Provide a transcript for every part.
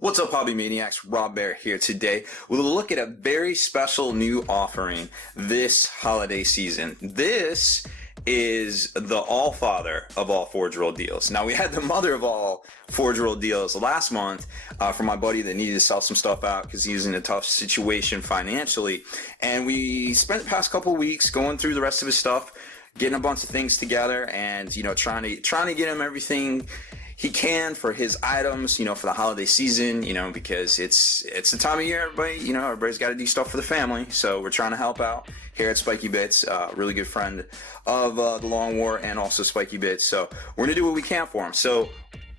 What's up, Hobby Maniacs? Rob Bear here today with a look at a very special new offering this holiday season. This is the all-father of all Forge World deals. Now, we had the mother of all Forge World deals last month for my buddy that needed to sell some stuff out because he was in a tough situation financially. And we spent the past couple of weeks going through the rest of his stuff, getting a bunch of things together and, trying to get him everything he can for his items, for the holiday season, because it's the time of year everybody's got to do stuff for the family. So we're trying to help out here at Spiky Bits, really good friend of the Long War and also Spiky Bits. So we're going to do what we can for him. So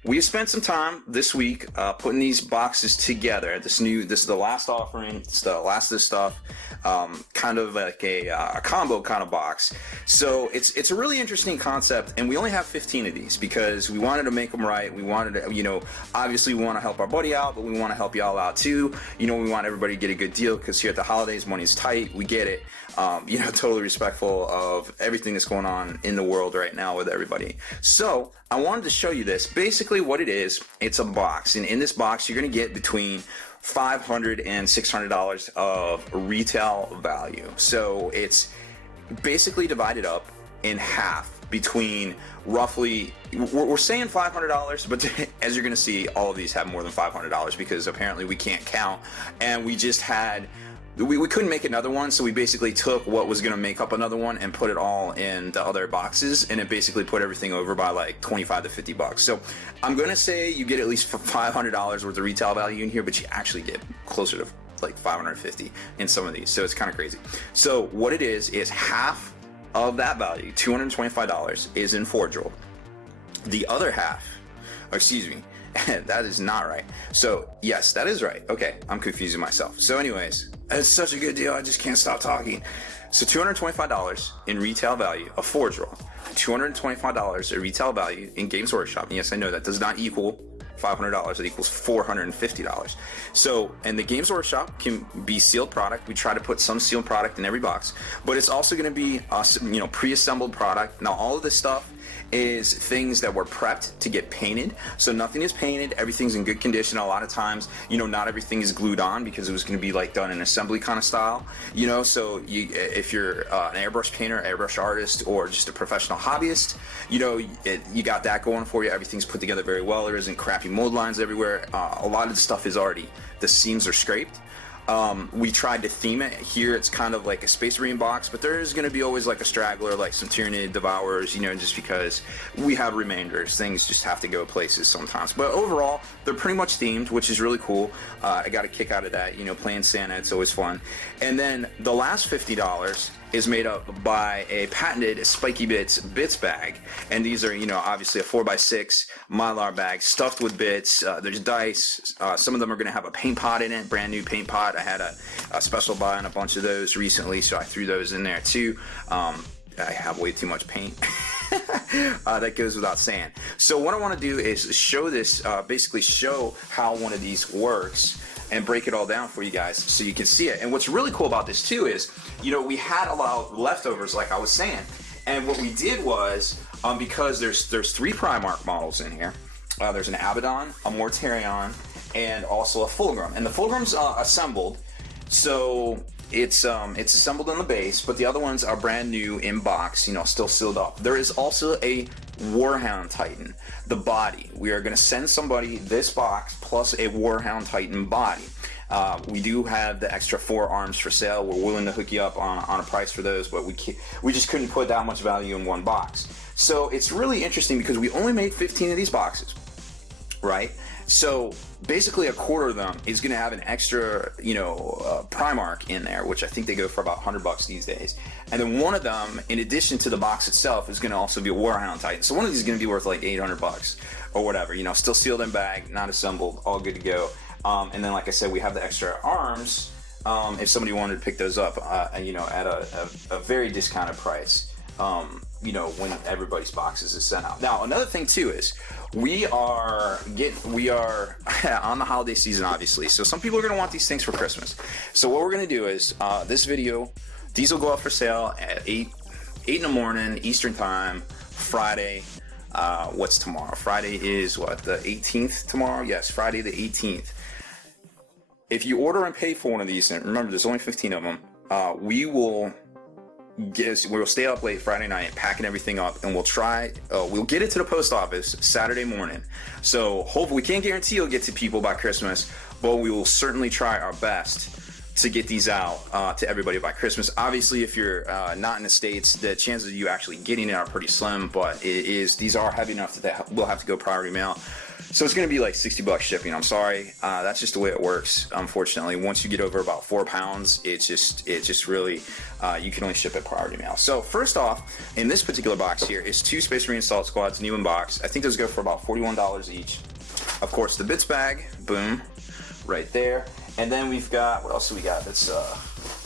we spent some time this week putting these boxes together. This is the last offering. It's the last of this stuff, kind of like a combo kind of box. So it's a really interesting concept, and we only have 15 of these because we wanted to make them right. We wanted to, obviously we want to help our buddy out, but we want to help y'all out too. We want everybody to get a good deal because here at the holidays, money's tight. We get it. Totally respectful of everything that's going on in the world right now with everybody. So I wanted to show you this. Basically what it is, it's a box. And in this box, you're going to get between $500 and $600 of retail value. So it's basically divided up in half between roughly, we're saying $500, but as you're going to see, all of these have more than $500 because apparently we can't count. And we just had, we couldn't make another one, so we basically took what was going to make up another one and put it all in the other boxes, and it basically put everything over by like 25 to 50 bucks. So I'm going to say you get at least $500 worth of retail value in here, but you actually get closer to like 550 in some of these, so it's kind of crazy. So what it is half of that value, $225, is in Forge World. The other half, excuse me, that is not right. So yes, that is right. Okay, I'm confusing myself. So anyways, it's such a good deal, I just can't stop talking. So $225 in retail value of Forge World, $225 in retail value in Games Workshop. And yes, I know that does not equal $500, it equals $450. So, and the Games Workshop can be sealed product. We try to put some sealed product in every box, but it's also going to be pre-assembled product. Now all of this stuff is things that were prepped to get painted. So nothing is painted, everything's in good condition. A lot of times, not everything is glued on because it was going to be like done in assembly kind of style, so if you're an airbrush painter, airbrush artist, or just a professional hobbyist, you got that going for you. Everything's put together very well. There isn't crappy mold lines everywhere. A lot of the stuff is already, the seams are scraped. We tried to theme it. Here it's kind of like a Space Marine box, but there is going to be always like a straggler, like some Tyranid Devourers, just because we have remainders. Things just have to go places sometimes. But overall, they're pretty much themed, which is really cool. I got a kick out of that, playing Santa, it's always fun. And then the last $50 is made up by a patented Spiky Bits bag. And these are, obviously a 4x6 Mylar bag stuffed with bits. There's dice. Some of them are going to have a paint pot in it, brand new paint pot. I had a special buy on a bunch of those recently, so I threw those in there too. I have way too much paint. That goes without saying. So what I want to do is show this, basically show how one of these works and break it all down for you guys so you can see it. And what's really cool about this too is, we had a lot of leftovers like I was saying. And what we did was, because there's 3 Primarch models in here. There's an Abaddon, a Mortarion, and also a Fulgrim. And the Fulgrim's assembled, so it's assembled in the base, but the other ones are brand new in box, still sealed up. There is also a Warhound Titan, the body. We are going to send somebody this box plus a Warhound Titan body. We do have the extra 4 arms for sale. We're willing to hook you up on a price for those, but we just couldn't put that much value in one box. So it's really interesting because we only made 15 of these boxes, right? So basically a quarter of them is going to have an extra, Primarch in there, which I think they go for about $100 these days. And then one of them, in addition to the box itself, is going to also be a Warhound Titan. So one of these is going to be worth like $800 or whatever, still sealed in bag, not assembled, all good to go. And then, like I said, we have the extra arms, if somebody wanted to pick those up, at a very discounted price. When everybody's boxes is sent out. Now, another thing too is we are on the holiday season, obviously. So some people are going to want these things for Christmas. So what we're going to do is this video, these will go up for sale at 8 in the morning Eastern time, Friday. What's tomorrow? Friday is what, the 18th tomorrow? Yes, Friday the 18th. if you order and pay for one of these, and remember there's only 15 of them, we'll stay up late Friday night packing everything up, and we'll get it to the post office Saturday morning. So hopefully, we can't guarantee it'll get to people by Christmas, but we will certainly try our best to get these out to everybody by Christmas. Obviously, if you're not in the States, the chances of you actually getting it are pretty slim, but these are heavy enough that we'll have to go priority mail. So it's going to be like $60 shipping. I'm sorry. That's just the way it works. Unfortunately, once you get over about 4 pounds, it's just really, you can only ship it priority mail. So first off, in this particular box here is 2 Space Marine Assault Squads, new in box. I think those go for about $41 each. Of course, the bits bag, boom, right there. And then we've got, what else do we got that's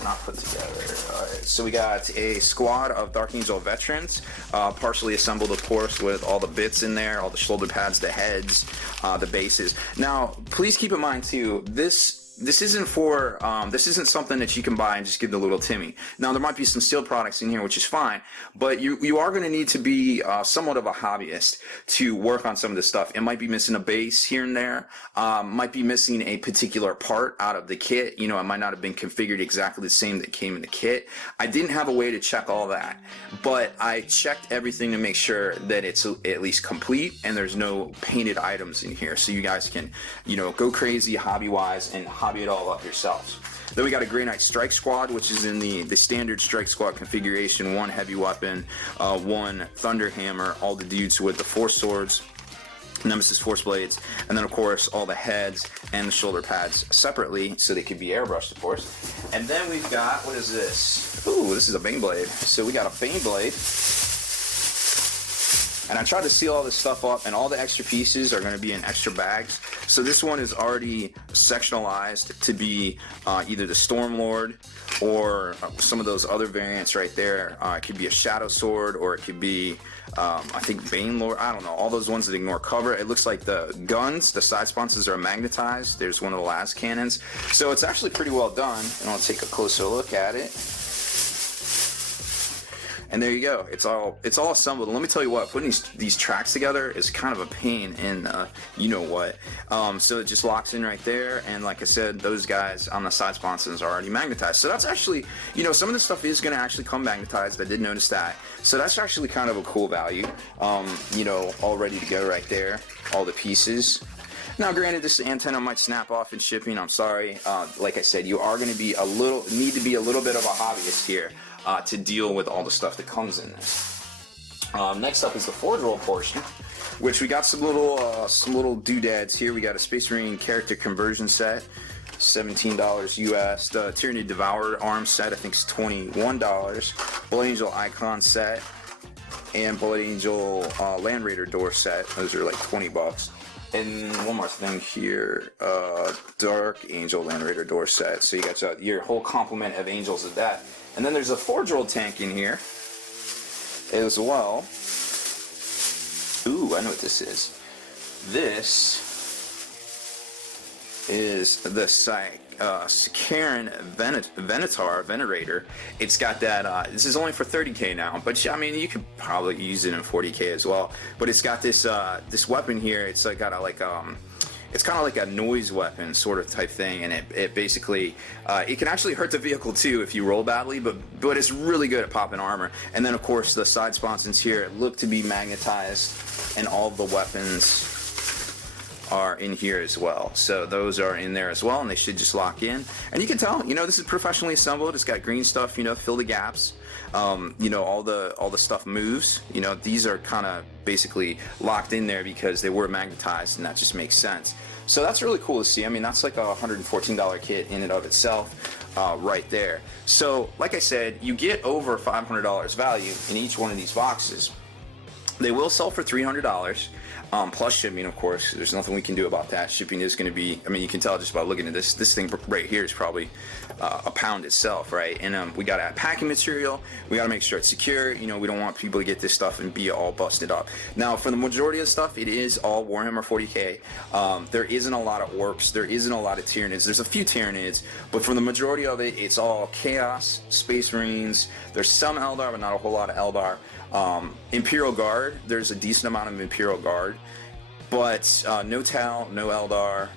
not put together? All right, so we got a squad of Dark Angel veterans, partially assembled, of course, with all the bits in there, all the shoulder pads, the heads, the bases. Now, please keep in mind, too, this isn't something that you can buy and just give the little Timmy. Now, there might be some sealed products in here, which is fine, but you are going to need to be somewhat of a hobbyist to work on some of this stuff. It might be missing a base here and there, might be missing a particular part out of the kit. You know, it might not have been configured exactly the same that came in the kit. I didn't have a way to check all that, but I checked everything to make sure that it's at least complete and there's no painted items in here, so you guys can, you know, go crazy hobby-wise and hobby it all up yourselves. Then we got a Grey Knight Strike Squad, which is in the standard Strike Squad configuration: 1 heavy weapon, 1 Thunder Hammer, all the dudes with the Force Swords, Nemesis Force Blades, and then of course all the heads and the shoulder pads separately, so they could be airbrushed, of course. And then we've got, what is this? Ooh, this is a Bane Blade. So we got a Bane Blade. And I tried to seal all this stuff up, and all the extra pieces are going to be in extra bags. So this one is already sectionalized to be either the Stormlord or some of those other variants right there. It could be a Shadow Sword, or it could be, I think, Bane Lord. I don't know. All those ones that ignore cover. It looks like the guns, the side sponsons are magnetized. There's one of the las cannons. So it's actually pretty well done, and I'll take a closer look at it. And there you go. It's all assembled. And let me tell you what, putting these tracks together is kind of a pain in you know what. So it just locks in right there. And like I said, those guys on the side sponsons are already magnetized. So that's actually, you know, some of this stuff is going to actually come magnetized. I did notice that. So that's actually kind of a cool value. You know, all ready to go right there. All the pieces. Now, granted, this antenna might snap off in shipping. I'm sorry. Like I said, you are going to be need to be a little bit of a hobbyist here to deal with all the stuff that comes in this. Next up is the Forge Roll portion, which we got some little doodads here. We got a Space Marine character conversion set, $17 US. The Tyranny Devourer arm set, I think, is $21. Blood Angel icon set and Blood Angel Land Raider door set. Those are like $20. And one more thing here, Dark Angel Land Raider door set. So you got your whole complement of angels of that. And then there's a Forge Roll tank in here as well. Ooh, I know what this is. This is the Sicaran Venator. It's got that, this is only for 30k now, but I mean, you could probably use it in 40k as well. But it's got this this weapon here. It's like got a it's kind of like a noise weapon sort of type thing, and it basically it can actually hurt the vehicle too if you roll badly, but it's really good at popping armor. And then of course the side sponsons here look to be magnetized, and all the weapons are in here as well. So those are in there as well, and they should just lock in. And you can tell, you know, this is professionally assembled. It's got green stuff, you know, fill the gaps. You know, all the stuff moves. You know, these are kind of basically locked in there because they were magnetized, and that just makes sense. So that's really cool to see. I mean, that's like a $114 kit in and of itself, right there. So, like I said, you get over $500 value in each one of these boxes. They will sell for $300. Plus shipping, of course. There's nothing we can do about that. Shipping is going to be, I mean, you can tell just by looking at this. This thing right here is probably a pound itself, right? And we got to add packing material. We got to make sure it's secure. You know, we don't want people to get this stuff and be all busted up. Now, for the majority of the stuff, it is all Warhammer 40k. There isn't a lot of orcs. There isn't a lot of Tyranids. There's a few Tyranids, but for the majority of it, it's all Chaos, Space Marines. There's some Eldar, but not a whole lot of Eldar. Imperial Guard, there's a decent amount of Imperial Guard, but no Tal, no Eldar,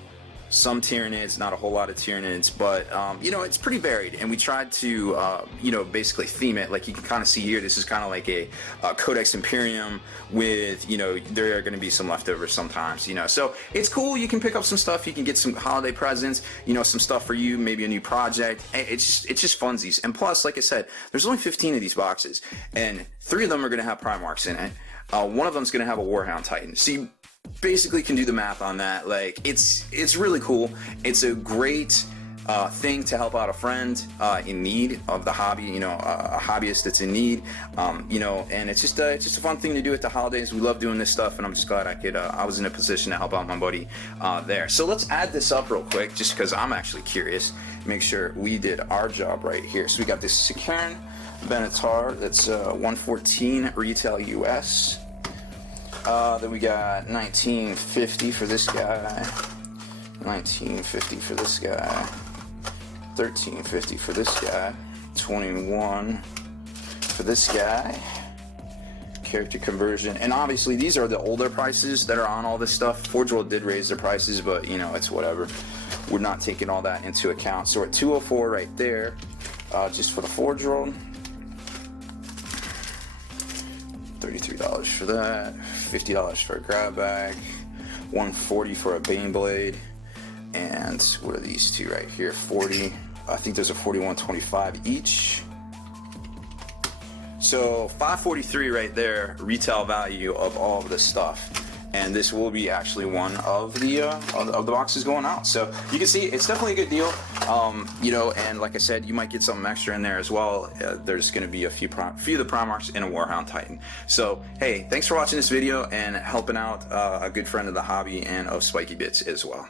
some Tyranids, not a whole lot of Tyranids, but you know, it's pretty varied, and we tried to you know, basically theme it. Like you can kind of see here, this is kind of like a Codex Imperium with, you know, there are going to be some leftovers sometimes, you know, so it's cool. You can pick up some stuff, you can get some holiday presents, you know, some stuff for you, maybe a new project. It's just funsies. And plus, like I said, there's only 15 of these boxes, and 3 of them are going to have Primarchs in it. One of them's going to have a Warhound Titan. So you basically can do the math on that. Like it's really cool. It's a great thing to help out a friend in need of the hobby, you know, a hobbyist that's in need, you know, and it's just a fun thing to do at the holidays. We love doing this stuff, and I'm just glad I was in a position to help out my buddy there. So let's add this up real quick, just because I'm actually curious, make sure we did our job right here. So we got this Sicaran Benatar, that's 114 retail US. Then we got 1950 for this guy, 1950 for this guy, 1350 for this guy, 21 for this guy. Character conversion, and obviously these are the older prices that are on all this stuff. Forge World did raise their prices, but you know, it's whatever. We're not taking all that into account. So we're at 204 right there, just for the Forge World. $33 for that, $50 for a grab bag, $140 for a Baneblade, and what are these two right here? 40. I think those are 41.25 each. So $543 right there, retail value of all of this stuff. And this will be actually one of the boxes going out. So you can see it's definitely a good deal. You know, and like I said, you might get something extra in there as well. There's going to be a few of the Primarchs and a Warhound Titan. So hey, thanks for watching this video and helping out a good friend of the hobby and of Spiky Bits as well.